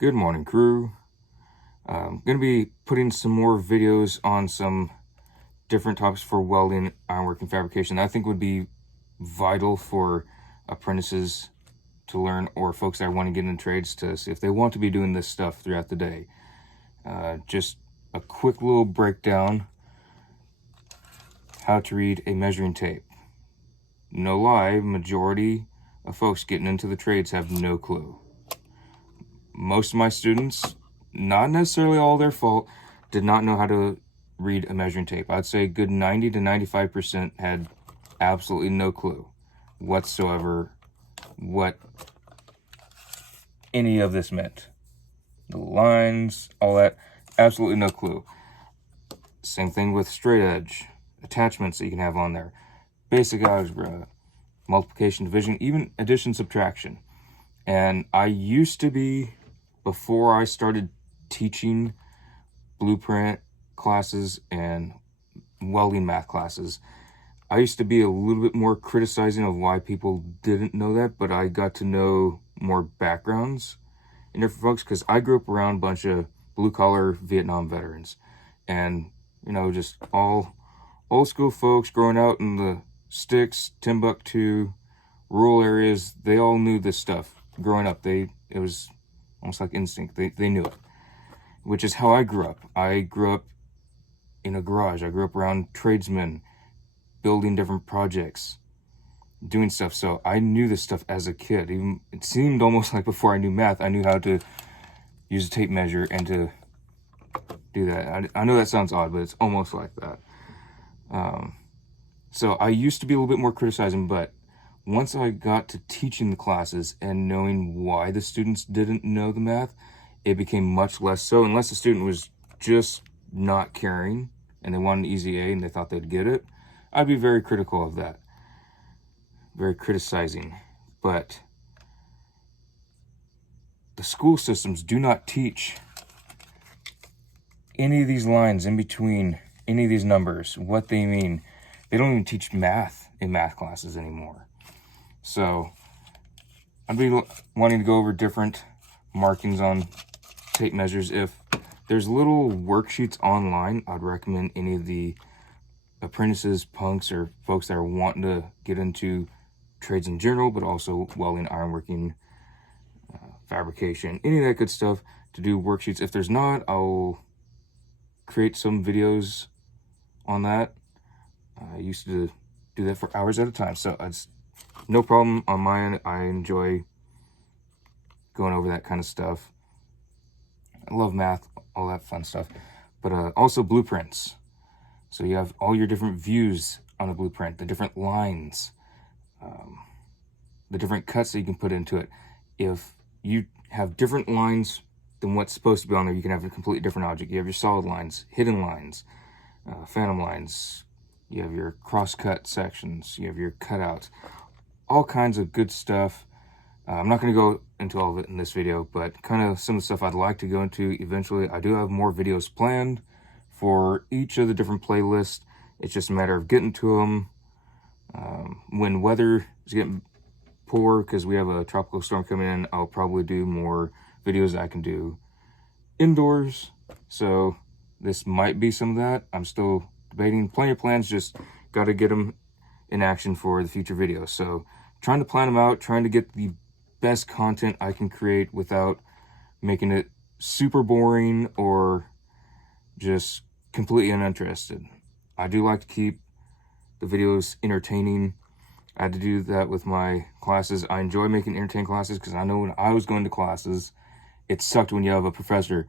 Good morning, crew. I'm going to be putting some more videos on some different topics for welding, ironwork, and fabrication that I think would be vital for apprentices to learn, or folks that want to get into trades to see if they want to be doing this stuff throughout the day. Just a quick little breakdown: how to read a measuring tape. No lie, majority of folks getting into the trades have no clue. Most of my students, not necessarily all their fault, did not know how to read a measuring tape. I'd say a good 90 to 95% had absolutely no clue whatsoever what any of this meant. The lines, all that, absolutely no clue. Same thing with straight edge, attachments that you can have on there, basic algebra, multiplication, division, even addition, subtraction. And I used to be, before I started teaching blueprint classes and welding math classes, I used to be a little bit more criticizing of why people didn't know that, but I got to know more backgrounds in different folks because I grew up around a bunch of blue-collar Vietnam veterans and, just all old school folks growing out in the sticks, Timbuktu, rural areas. They all knew this stuff growing up. It was almost like instinct. They knew it, which is how I grew up. I grew up in a garage. I grew up around tradesmen, building different projects, doing stuff. So I knew this stuff as a kid. Even it seemed almost like before I knew math, I knew how to use a tape measure and to do that. I know that sounds odd, but it's almost like that. So I used to be a little bit more criticizing, but once I got to teaching the classes and knowing why the students didn't know the math, it became much less so. Unless the student was just not caring and they wanted an easy A and they thought they'd get it, I'd be very critical of that. Very criticizing. But the school systems do not teach any of these lines in between, any of these numbers, what they mean. They don't even teach math in math classes anymore. So I'd be wanting to go over different markings on tape measures. If there's little worksheets online, I'd recommend any of the apprentices, punks, or folks that are wanting to get into trades in general, but also welding, ironworking, fabrication, any of that good stuff, to do worksheets. If there's not, I'll create some videos on that. I used to do that for hours at a time, so it's no problem on my end. I enjoy going over that kind of stuff. I love math, all that fun stuff. But also blueprints. So you have all your different views on a blueprint, the different lines, the different cuts that you can put into it. If you have different lines than what's supposed to be on there, you can have a completely different object. You have your solid lines, hidden lines, phantom lines. You have your cross-cut sections. You have your cutouts. All kinds of good stuff. I'm not going to go into all of it in this video, but kind of some of the stuff I'd like to go into eventually. I do have more videos planned for each of the different playlists. It's just a matter of getting to them. When weather is getting poor, because we have a tropical storm coming in, I'll probably do more videos that I can do indoors. So this might be some of that. I'm still debating. Plenty of plans, just got to get them in action for the future videos. So trying to plan them out, trying to get the best content I can create without making it super boring or just completely uninterested. I do like to keep the videos entertaining. I had to do that with my classes. I enjoy making entertaining classes because I know when I was going to classes, it sucked when you have a professor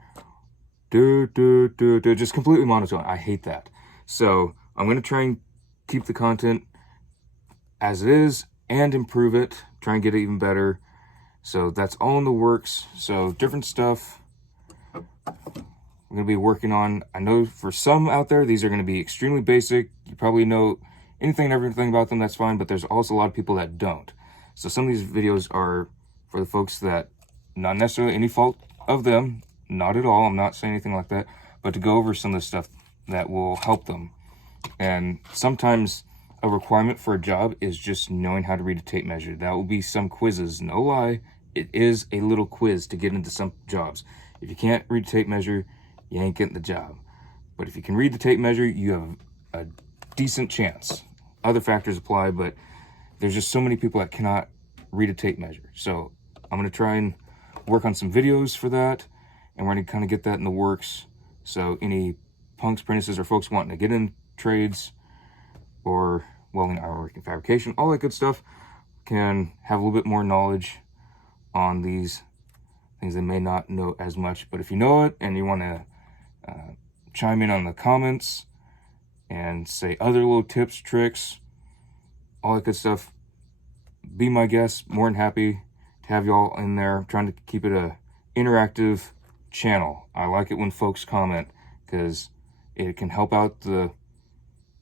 just completely monotone. I hate that. So I'm going to try and keep the content as it is and improve it, try and get it even better. So that's all in the works. So different stuff I'm going to be working on. I know for some out there, these are going to be extremely basic. You probably know anything and everything about them, that's fine, but there's also a lot of people that don't. So some of these videos are for the folks that, not necessarily any fault of them, not at all, I'm not saying anything like that, but to go over some of the stuff that will help them. And sometimes a requirement for a job is just knowing how to read a tape measure. That will be some quizzes, no lie, it is a little quiz to get into some jobs. If you can't read the tape measure, you ain't getting the job. But if you can read the tape measure, you have a decent chance. Other factors apply, but there's just so many people that cannot read a tape measure. So I'm going to try and work on some videos for that, and we're going to kind of get that in the works. So any punks, apprentices, or folks wanting to get in trades or welding, ironworking, fabrication, all that good stuff, can have a little bit more knowledge on these things they may not know as much. But if you know it and you want to chime in on the comments and say other little tips, tricks, all that good stuff, be my guest. More than happy to have y'all in there. I'm trying to keep it a interactive channel. I like it when folks comment, because it can help out the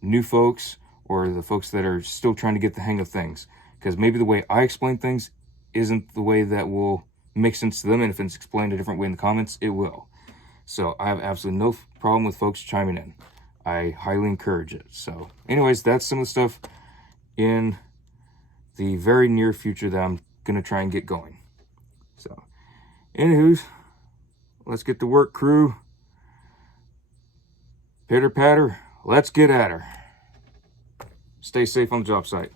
new folks or the folks that are still trying to get the hang of things, because maybe the way I explain things isn't the way that will make sense to them, and if it's explained a different way in the comments, it will. So I have absolutely no problem with folks chiming in. I highly encourage it. So anyways, that's some of the stuff in the very near future that I'm gonna try and get going. So anywho's, let's get to work, crew. Pitter patter, let's get at her. Stay safe on the job site.